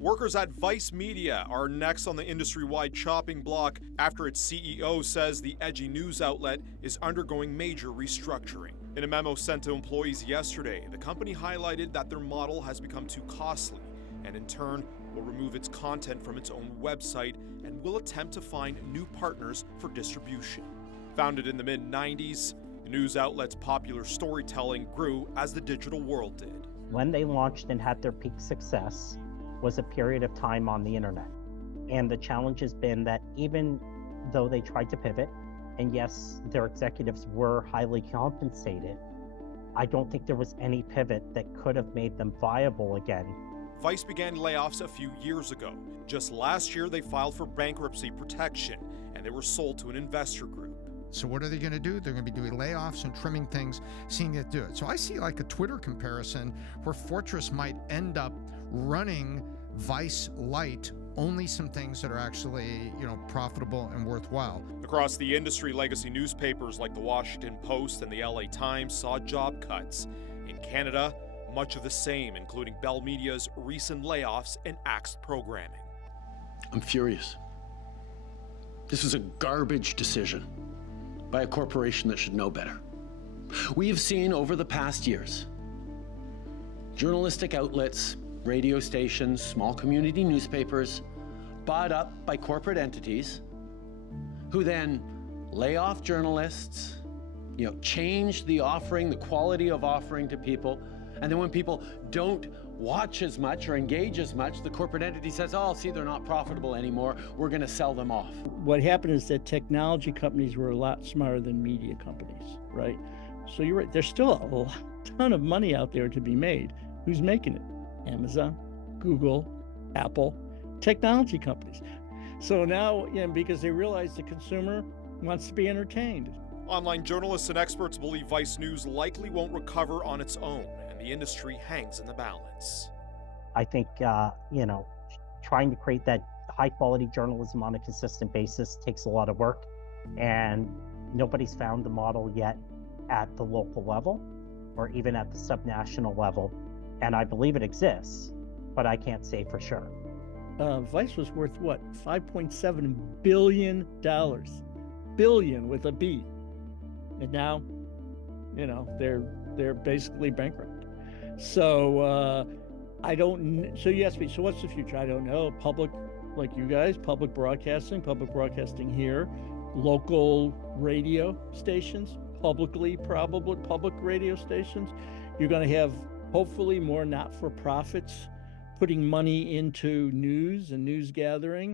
Workers at Vice Media are next on the industry-wide chopping block after its CEO says the edgy news outlet is undergoing major restructuring. In a memo sent to employees yesterday, the company highlighted that their model has become too costly and in turn will remove its content from its own website and will attempt to find new partners for distribution. Founded in the mid-90s, the news outlet's popular storytelling grew as the digital world did. When they launched and had their peak success was a period of time on the internet. And the challenge has been that even though they tried to pivot, and yes, their executives were highly compensated, I don't think there was any pivot that could have made them viable again. Vice began layoffs a few years ago. Just last year, they filed for bankruptcy protection, and they were sold to an investor group. So what are they going to do? They're going to be doing layoffs and trimming things, seeing it do it. So I see like a Twitter comparison where Fortress might end up running Vice Light, only some things that are actually, profitable and worthwhile. Across the industry, legacy newspapers like the Washington Post and the LA Times saw job cuts. In Canada, much of the same, including Bell Media's recent layoffs and axed programming. I'm furious. This is a garbage decision by a corporation that should know better. We have seen over the past years journalistic outlets, radio stations, small community newspapers bought up by corporate entities who then lay off journalists, change the offering, the quality of offering to people. And then when people don't watch as much or engage as much, the corporate entity says, oh, see, they're not profitable anymore. We're going to sell them off. What happened is that technology companies were a lot smarter than media companies, right? So you're right. There's still a ton of money out there to be made. Who's making it? Amazon, Google, Apple, technology companies. So now, because they realize the consumer wants to be entertained. Online journalists and experts believe Vice News likely won't recover on its own, and the industry hangs in the balance. I think, trying to create that high-quality journalism on a consistent basis takes a lot of work, and nobody's found the model yet at the local level or even at the subnational level. And I believe it exists, but I can't say for sure. Vice was worth what? $5.7 billion. Billion with a B. And now, they're basically bankrupt. So so you asked me, so what's the future? I don't know. Public, like you guys, public broadcasting here, local radio stations, public radio stations. You're going to have hopefully more not-for-profits putting money into news and news gathering.